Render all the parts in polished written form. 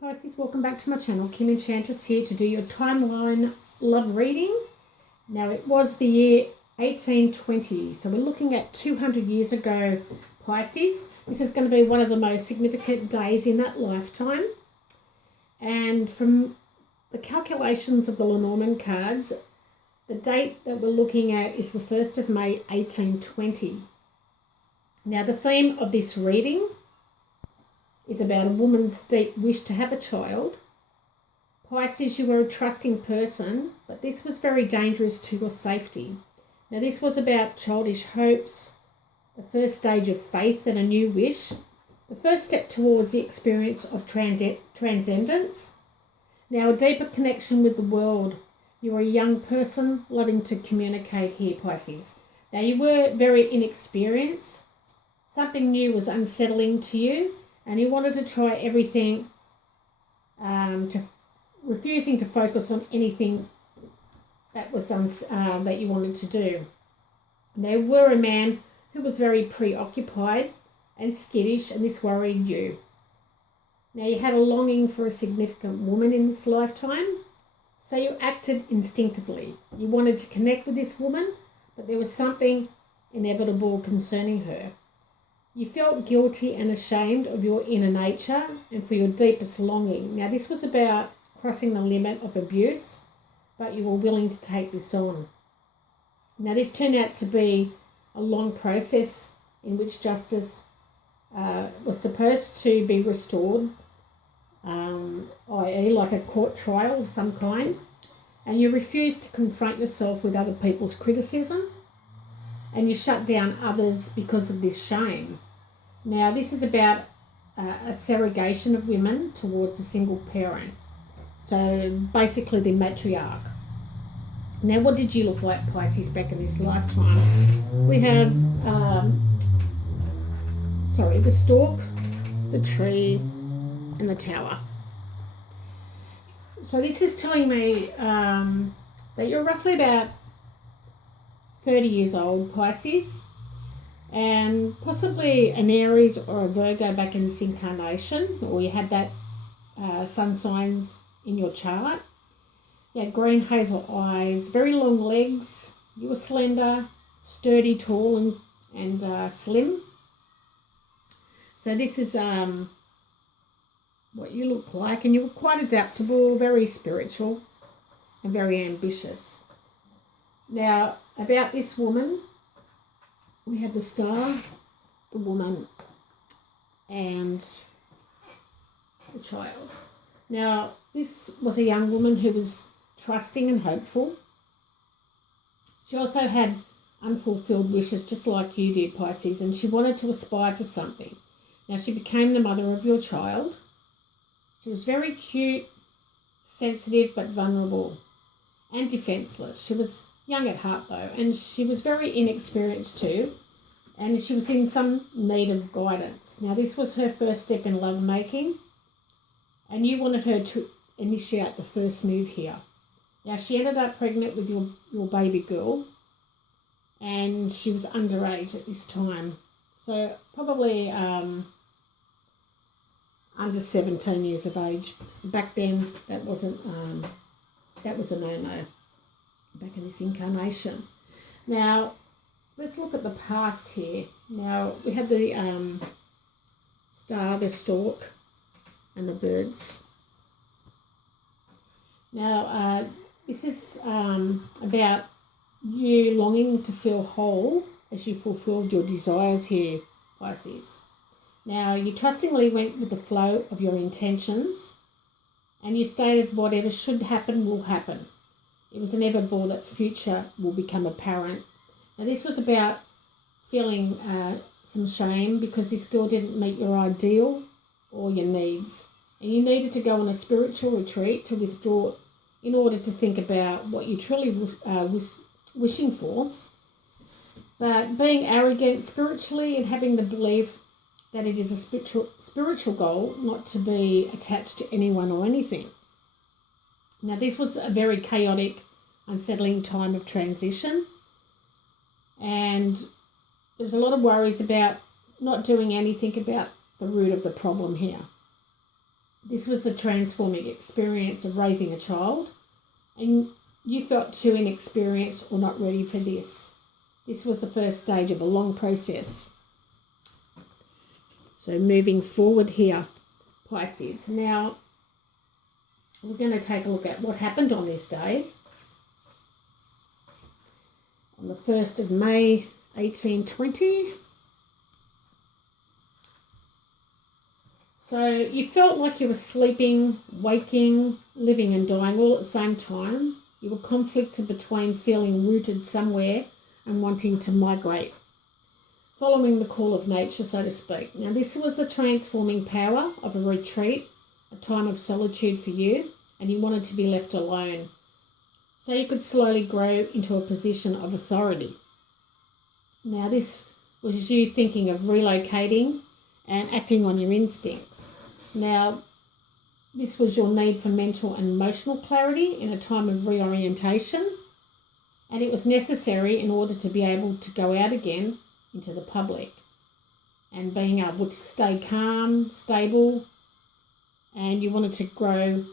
Pisces, welcome back to my channel. Kim Enchantress here to do your timeline love reading. Now it was the year 1820, so we're looking at 200 years ago, Pisces. This is going to be one of the most significant days in that lifetime. And from the calculations of the Lenormand cards, the date that we're looking at is the 1st of May 1820. Now the theme of this reading is about a woman's deep wish to have a child. Pisces, you were a trusting person, but this was very dangerous to your safety. Now this was about childish hopes, the first stage of faith and a new wish, the first step towards the experience of transcendence. Now a deeper connection with the world. You were a young person loving to communicate here, Pisces. Now you were very inexperienced. Something new was unsettling to you, and you wanted to try everything, refusing to focus on anything that was that you wanted to do. Now you were a man who was very preoccupied and skittish, and this worried you. Now you had a longing for a significant woman in this lifetime, so you acted instinctively. You wanted to connect with this woman, but there was something inevitable concerning her. You felt guilty and ashamed of your inner nature and for your deepest longing. Now this was about crossing the limit of abuse, but you were willing to take this on. Now this turned out to be a long process in which justice was supposed to be restored, i.e. like a court trial of some kind, and you refused to confront yourself with other people's criticism, and you shut down others because of this shame. Now this is about a segregation of women towards a single parent. So basically the matriarch. Now what did you look like, Pisces, back in this lifetime? We have the stork, the tree, and the tower. So this is telling me that you're roughly about 30 years old, Pisces, and possibly an Aries or a Virgo back in this incarnation, or you had that sun signs in your chart. You had green hazel eyes, very long legs. You were slender, sturdy, tall, and slim. So this is what you look like, and you were quite adaptable, very spiritual, and very ambitious. Now, about this woman, we have the star, the woman, and the child. Now, this was a young woman who was trusting and hopeful. She also had unfulfilled wishes, just like you did, Pisces, and she wanted to aspire to something. Now, she became the mother of your child. She was very cute, sensitive, but vulnerable and defenseless. She was young at heart, though, and she was very inexperienced too, and she was in some need of guidance. Now, this was her first step in lovemaking, and you wanted her to initiate the first move here. Now, she ended up pregnant with your baby girl, and she was underage at this time, so probably under 17 years of age. Back then, that was a no-no back in this incarnation. Now, let's look at the past here. Now, we have the star, the stork, and the birds. Now, this is about you longing to feel whole as you fulfilled your desires here, Pisces. Now, you trustingly went with the flow of your intentions, and you stated whatever should happen will happen. It was inevitable that the future will become apparent. Now, this was about feeling some shame because this girl didn't meet your ideal or your needs. And you needed to go on a spiritual retreat to withdraw in order to think about what you truly wishing for. But being arrogant spiritually and having the belief that it is a spiritual goal, not to be attached to anyone or anything. Now, this was a very chaotic, unsettling time of transition, and there was a lot of worries about not doing anything about the root of the problem here. this was the transforming experience of raising a child, and you felt too inexperienced or not ready for this. This was the first stage of a long process. So moving forward here, Pisces. Now, we're going to take a look at what happened on this day. On the 1st of May, 1820. So you felt like you were sleeping, waking, living and dying all at the same time. You were conflicted between feeling rooted somewhere and wanting to migrate, following the call of nature, so to speak. Now, this was the transforming power of a retreat, a time of solitude for you, and you wanted to be left alone, so you could slowly grow into a position of authority. Now, this was you thinking of relocating and acting on your instincts. Now, this was your need for mental and emotional clarity in a time of reorientation, and it was necessary in order to be able to go out again into the public and being able to stay calm, stable, and you wanted to grow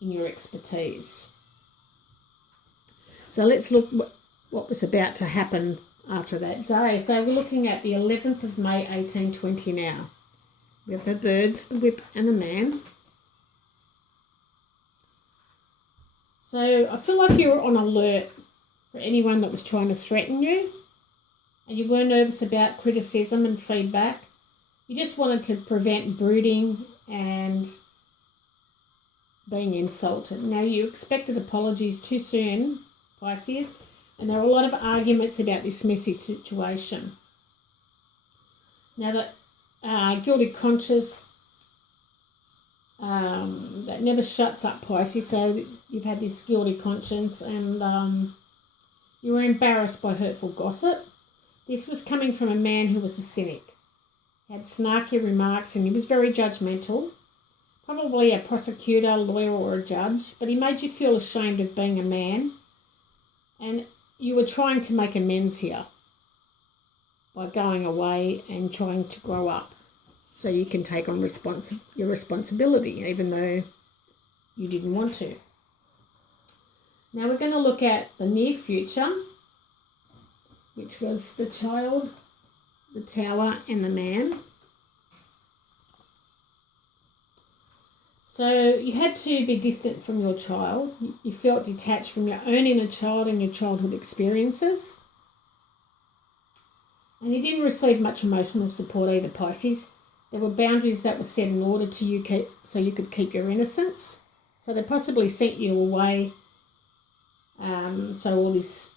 in your expertise. So let's look what was about to happen after that day. So we're looking at the 11th of May, 1820 now. We have the birds, the whip and the man. So I feel like you were on alert for anyone that was trying to threaten you, and you were nervous about criticism and feedback. You just wanted to prevent brooding and being insulted. Now, you expected apologies too soon, Pisces, and there were a lot of arguments about this messy situation. Now, that guilty conscience that never shuts up, Pisces, so you've had this guilty conscience, and you were embarrassed by hurtful gossip. This was coming from a man who was a cynic. He had snarky remarks and he was very judgmental. Probably a prosecutor, lawyer or a judge, but he made you feel ashamed of being a man, and you were trying to make amends here by going away and trying to grow up so you can take on your responsibility, even though you didn't want to. Now we're going to look at the near future, which was the child, the tower and the man. So you had to be distant from your child. You felt detached from your own inner child and your childhood experiences. And you didn't receive much emotional support either, Pisces. There were boundaries that were set in order to you so you could keep your innocence. So they possibly sent you away so all this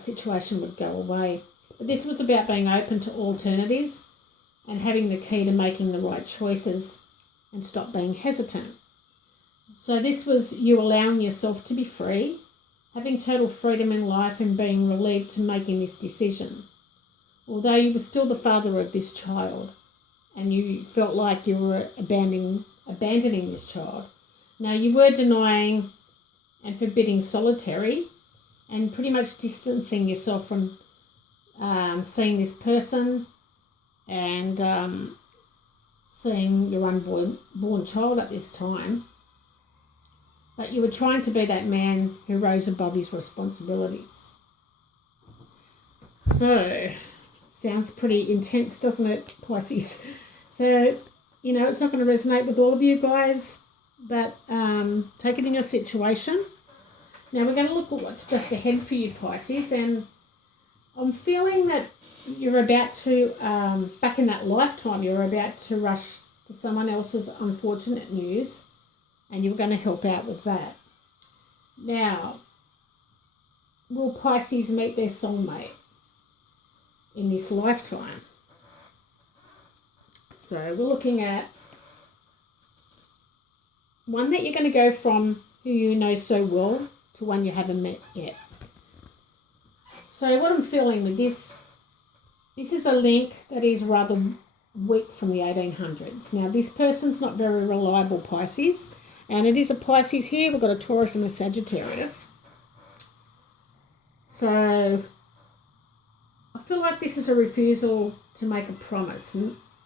situation would go away. But this was about being open to alternatives and having the key to making the right choices and stop being hesitant. So this was you allowing yourself to be free, having total freedom in life and being relieved to making this decision. Although you were still the father of this child and you felt like you were abandoning this child. Now you were denying and forbidding solitary and pretty much distancing yourself from seeing this person and seeing your unborn child at this time. But you were trying to be that man who rose above his responsibilities. So, sounds pretty intense, doesn't it, Pisces? So, it's not going to resonate with all of you guys, but take it in your situation. Now we're going to look at what's just ahead for you, Pisces, and I'm feeling that you're about to, back in that lifetime, you're about to rush to someone else's unfortunate news, and you're going to help out with that. Now, will Pisces meet their soulmate in this lifetime? So we're looking at one that you're going to go from who you know so well to one you haven't met yet. So what I'm feeling with this is a link that is rather weak from the 1800s. Now, this person's not very reliable, Pisces, and it is a Pisces here. We've got a Taurus and a Sagittarius. So I feel like this is a refusal to make a promise,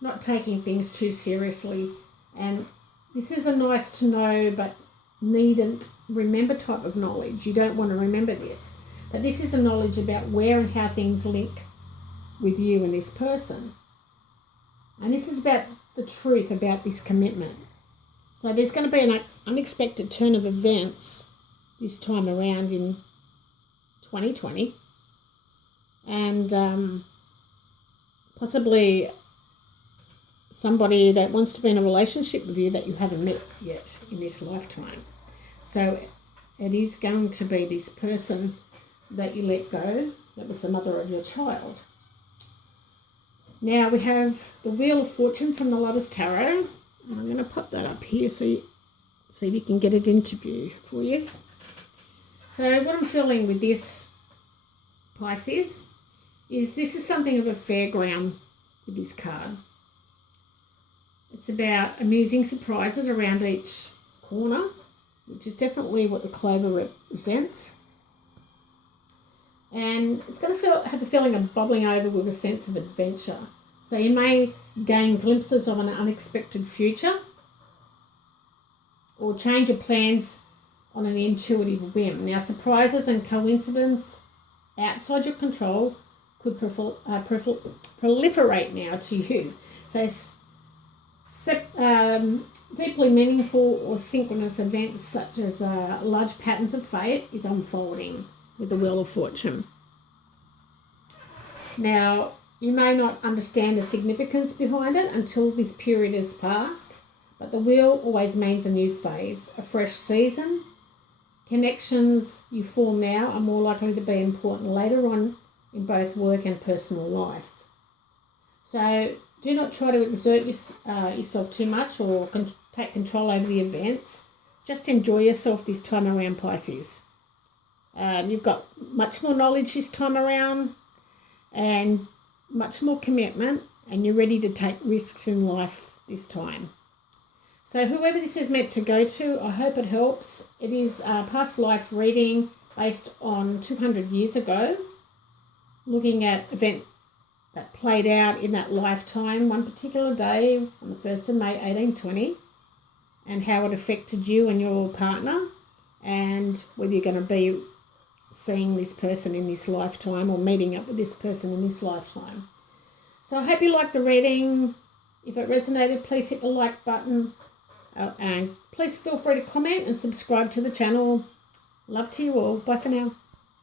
not taking things too seriously And this is a nice to know but needn't remember type of knowledge. You don't want to remember this. But this is a knowledge about where and how things link with you and this person. And this is about the truth about this commitment. So there's going to be an unexpected turn of events this time around in 2020. And possibly somebody that wants to be in a relationship with you that you haven't met yet in this lifetime. So it is going to be this person that you let go, that was the mother of your child. Now we have the Wheel of Fortune from the Lover's Tarot. And I'm going to pop that up here so you see if you can get it into view for you. So what I'm feeling with this, Pisces, is this is something of a fairground with this card. It's about amusing surprises around each corner, which is definitely what the clover represents. And it's going to have the feeling of bubbling over with a sense of adventure. So you may gain glimpses of an unexpected future or change your plans on an intuitive whim. Now, surprises and coincidence outside your control could proliferate now to you. So deeply meaningful or synchronous events such as large patterns of fate is unfolding with the Wheel of Fortune. Now, you may not understand the significance behind it until this period has passed, but the wheel always means a new phase, a fresh season. Connections you form now are more likely to be important later on in both work and personal life. So do not try to exert yourself too much or take control over the events. Just enjoy yourself this time around, Pisces. You've got much more knowledge this time around and much more commitment, and you're ready to take risks in life this time. So whoever this is meant to go to, I hope it helps. It is a past life reading based on 200 years ago, looking at event that played out in that lifetime, one particular day on the 1st of May 1820, and how it affected you and your partner, and whether you're going to be seeing this person in this lifetime or meeting up with this person in this lifetime. So I hope you liked the reading. If it resonated, please hit the like button. And please feel free to comment and subscribe to the channel. Love to you all. Bye for now.